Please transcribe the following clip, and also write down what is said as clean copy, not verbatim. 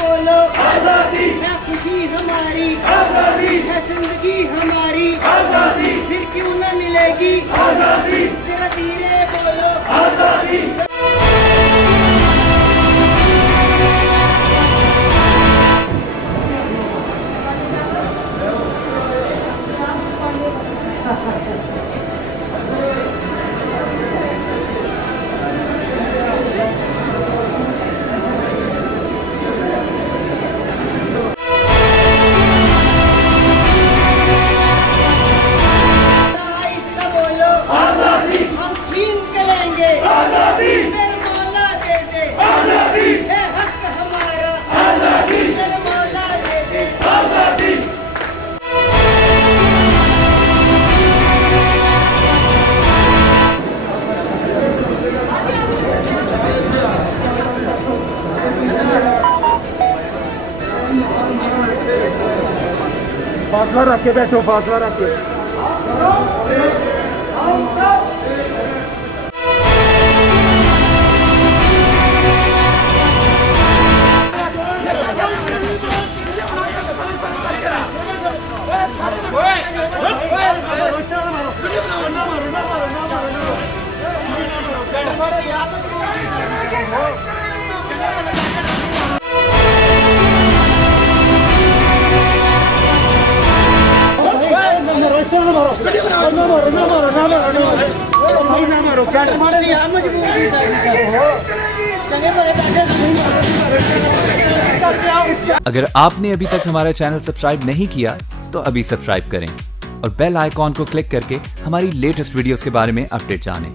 बोलो आजादी है, खुशी हमारी आजादी है, जिंदगी हमारी आजादी, फिर क्यों न मिलेगी आजादी, जरा धीरे बोलो आजादी। फासला रख के बैठो, फासला रख के। अगर आपने अभी तक हमारा चैनल सब्सक्राइब नहीं किया तो अभी सब्सक्राइब करें और बेल आइकॉन को क्लिक करके हमारी लेटेस्ट वीडियोस के बारे में अपडेट जानें।